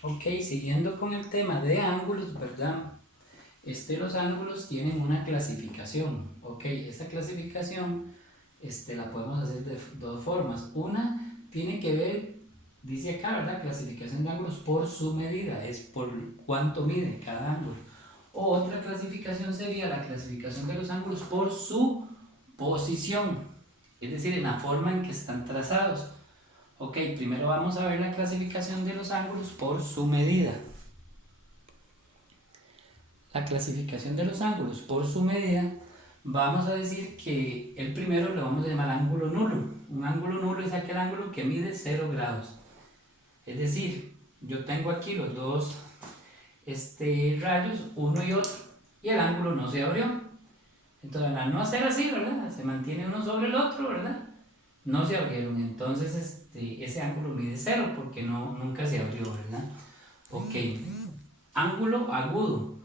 Ok, siguiendo con el tema de ángulos, ¿verdad? Los ángulos tienen una clasificación, ok, esa clasificación la podemos hacer de dos formas. Una tiene que ver, dice acá, ¿verdad? Clasificación de ángulos por su medida, es por cuánto mide cada ángulo. O otra clasificación sería la clasificación de los ángulos por su posición, es decir, en la forma en que están trazados. Ok, primero vamos a ver la clasificación de los ángulos por su medida. La clasificación de los ángulos por su medida, vamos a decir que el primero lo vamos a llamar ángulo nulo. Un ángulo nulo es aquel ángulo que mide 0 grados. Es decir, yo tengo aquí los dos rayos, uno y otro, y el ángulo no se abrió. Entonces, al no ser así, ¿verdad? Se mantiene uno sobre el otro, ¿verdad? No se abrieron, entonces ese ángulo mide 0 porque nunca se abrió, ¿verdad? Ok, ángulo agudo.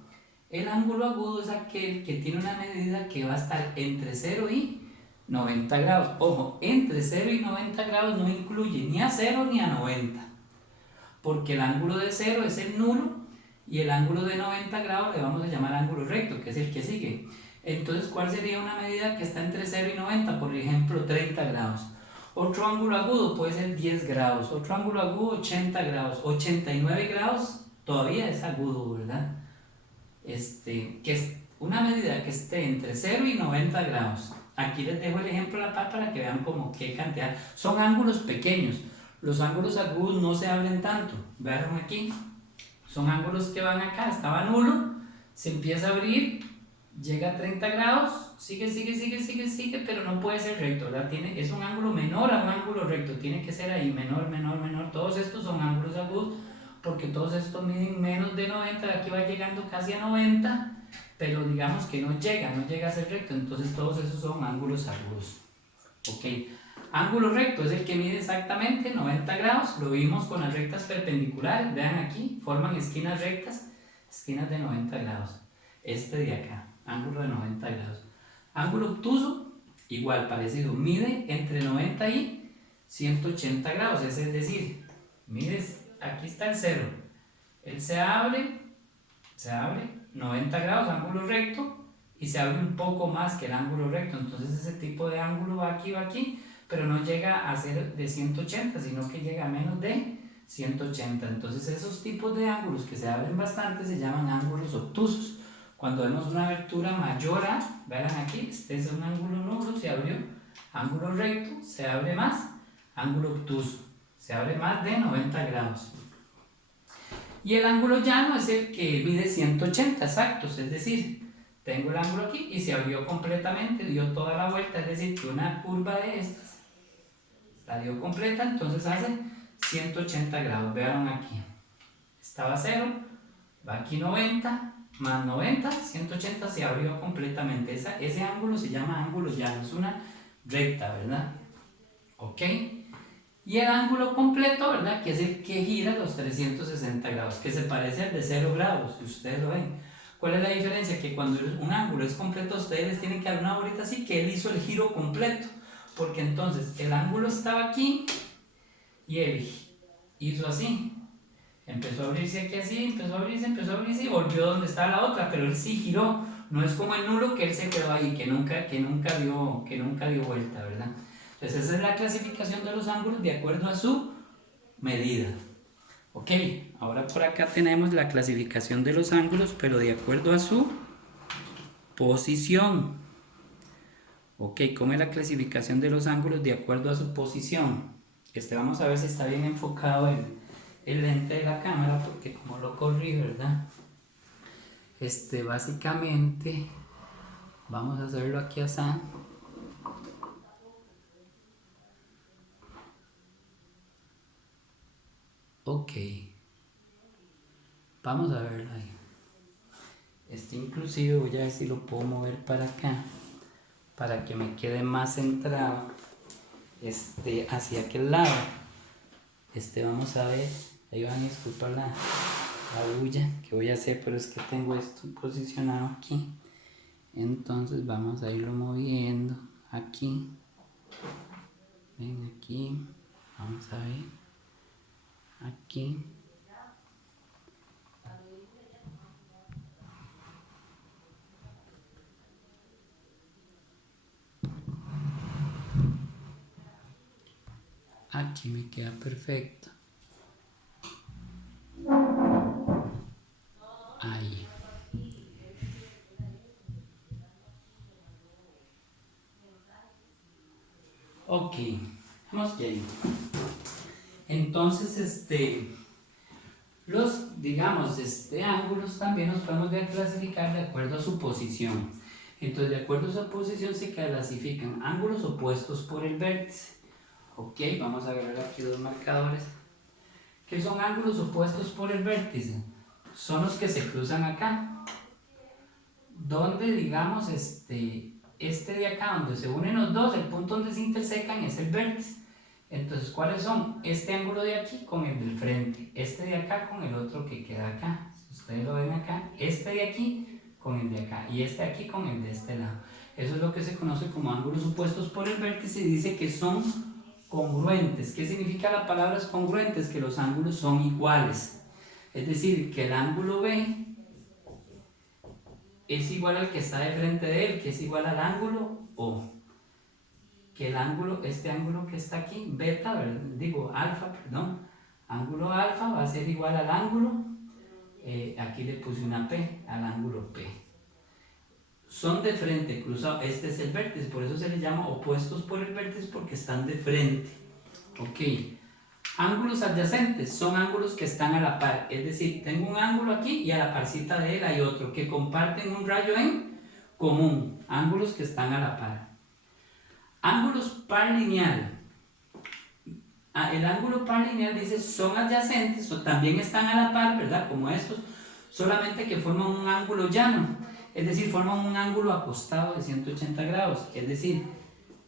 El ángulo agudo es aquel que tiene una medida que va a estar entre 0 y 90 grados. Ojo, entre 0 y 90 grados no incluye ni a 0 ni a 90, porque el ángulo de 0 es el nulo y el ángulo de 90 grados le vamos a llamar ángulo recto, que es el que sigue. Entonces, ¿cuál sería una medida que está entre 0 y 90? Por ejemplo, 30 grados. Otro ángulo agudo puede ser 10 grados, otro ángulo agudo 80 grados, 89 grados todavía es agudo, ¿verdad? Que es una medida que esté entre 0 y 90 grados. Aquí les dejo el ejemplo a la par para que vean como qué cantidad. Son ángulos pequeños. Los ángulos agudos no se abren tanto. Vean aquí. Son ángulos que van acá. Estaba nulo. Se empieza a abrir. Llega a 30 grados. Sigue, pero no puede ser recto, ¿verdad? Es un ángulo menor a un ángulo recto. Tiene que ser ahí menor. Todos estos son ángulos agudos porque todos estos miden menos de 90, aquí va llegando casi a 90, pero digamos que no llega a ser recto, entonces todos esos son ángulos agudos. Ok, ángulo recto es el que mide exactamente 90 grados, lo vimos con las rectas perpendiculares, vean aquí, forman esquinas rectas, esquinas de 90 grados. Este de acá, ángulo de 90 grados. Ángulo obtuso, igual, parecido, mide entre 90 y 180 grados, es decir, mide, aquí está el cero, él se abre 90 grados, ángulo recto, y se abre un poco más que el ángulo recto. Entonces ese tipo de ángulo va aquí, pero no llega a ser de 180, sino que llega a menos de 180. Entonces esos tipos de ángulos que se abren bastante se llaman ángulos obtusos. Cuando vemos una abertura mayor a, vean aquí, este es un ángulo nulo, se abrió, ángulo recto, se abre más, ángulo obtuso, se abre más de 90 grados. Y el ángulo llano es el que mide 180 exactos, es decir, tengo el ángulo aquí y se abrió completamente, dio toda la vuelta, es decir, que una curva de estas la dio completa, entonces hace 180 grados. Vean aquí, estaba 0, va aquí 90, más 90, 180 se abrió completamente. Ese ángulo se llama ángulo llano, es una recta, ¿verdad? Ok. Y el ángulo completo, ¿verdad? Que es el que gira los 360 grados, que se parece al de 0 grados, si ustedes lo ven. ¿Cuál es la diferencia? Que cuando un ángulo es completo, ustedes les tienen que dar una bolita así, que él hizo el giro completo. Porque entonces el ángulo estaba aquí y él hizo así. Empezó a abrirse aquí así, empezó a abrirse y volvió donde estaba la otra, pero él sí giró. No es como el nulo que él se quedó ahí, que nunca dio vuelta, ¿verdad? Entonces esa es la clasificación de los ángulos de acuerdo a su medida. Ok, ahora por acá tenemos la clasificación de los ángulos, pero de acuerdo a su posición. Ok, ¿cómo es la clasificación de los ángulos de acuerdo a su posición? Vamos a ver si está bien enfocado el lente de la cámara, porque como lo corrí, ¿verdad? Básicamente, vamos a hacerlo aquí así. Ok, vamos a verlo ahí. Inclusive voy a ver si lo puedo mover para acá, para que me quede más centrado, hacia aquel lado. Vamos a ver, ahí van a disculpar la bulla que voy a hacer, pero es que tengo esto posicionado aquí. Entonces vamos a irlo moviendo aquí. Ven aquí, vamos a ver, aquí. aquí me queda perfecto. Ahí. Ok, vamos bien. Entonces, los, digamos, ángulos también los podemos clasificar de acuerdo a su posición. Entonces, de acuerdo a su posición se clasifican ángulos opuestos por el vértice. Ok, vamos a agarrar aquí dos marcadores. ¿Qué son ángulos opuestos por el vértice? Son los que se cruzan acá. Donde, digamos, de acá, donde se unen los dos, el punto donde se intersecan es el vértice. Entonces, ¿cuáles son? Este ángulo de aquí con el del frente, este de acá con el otro que queda acá. Si ustedes lo ven acá, este de aquí con el de acá y este de aquí con el de este lado. Eso es lo que se conoce como ángulos opuestos por el vértice y dice que son congruentes. ¿Qué significa la palabra congruentes? Que los ángulos son iguales. Es decir, que el ángulo B es igual al que está de frente de él, que es igual al ángulo O. Que el ángulo, este ángulo que está aquí, beta, alfa, ángulo alfa va a ser igual al ángulo, aquí le puse una P, al ángulo P. Son de frente, cruzados, este es el vértice, por eso se les llama opuestos por el vértice, porque están de frente. Ok, ángulos adyacentes son ángulos que están a la par, es decir, tengo un ángulo aquí y a la parcita de él hay otro, que comparten un rayo en común, ángulos que están a la par. Ángulos par lineal. El ángulo par lineal dice son adyacentes o también están a la par, ¿verdad? Como estos, solamente que forman un ángulo llano, es decir, forman un ángulo acostado de 180 grados, es decir,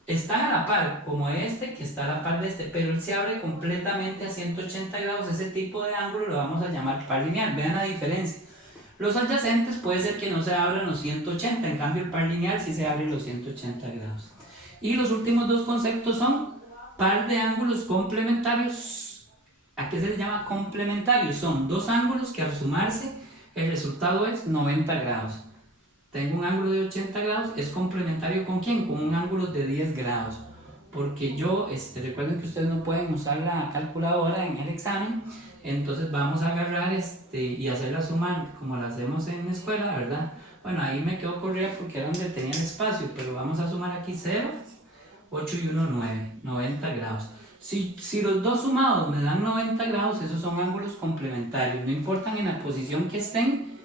están a la par, como este que está a la par de este, pero él se abre completamente a 180 grados, ese tipo de ángulo lo vamos a llamar par lineal. Vean la diferencia. Los adyacentes puede ser que no se abran los 180, en cambio el par lineal sí se abre los 180 grados. Y los últimos dos conceptos son par de ángulos complementarios. ¿A qué se les llama complementarios? Son dos ángulos que al sumarse el resultado es 90 grados. Tengo un ángulo de 80 grados, es complementario ¿con quién? Con un ángulo de 10 grados. Porque yo, recuerden que ustedes no pueden usar la calculadora en el examen, entonces vamos a agarrar y hacer la suma como la hacemos en la escuela, ¿verdad? Bueno, ahí me quedo correr porque era donde tenía el espacio, pero vamos a sumar aquí 0, 8 y 1, 9, 90 grados. Si los dos sumados me dan 90 grados, esos son ángulos complementarios, no importan en la posición que estén,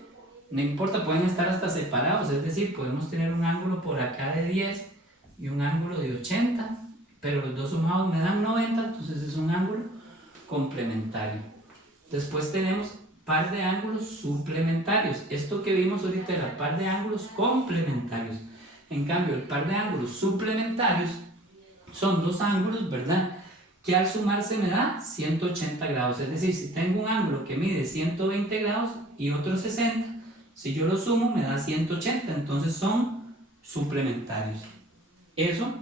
no importa, pueden estar hasta separados, es decir, podemos tener un ángulo por acá de 10 y un ángulo de 80, pero los dos sumados me dan 90, entonces es un ángulo complementario. Después tenemos par de ángulos suplementarios. Esto que vimos ahorita era par de ángulos complementarios. En cambio, el par de ángulos suplementarios son dos ángulos, ¿verdad?, que al sumarse me da 180 grados. Es decir, si tengo un ángulo que mide 120 grados y otro 60, si yo lo sumo me da 180, entonces son suplementarios. Eso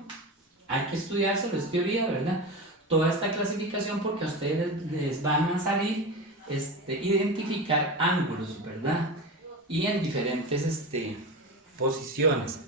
hay que estudiárselo, es teoría, ¿verdad? Toda esta clasificación porque a ustedes les van a salir identificar ángulos, ¿verdad? Y en diferentes posiciones.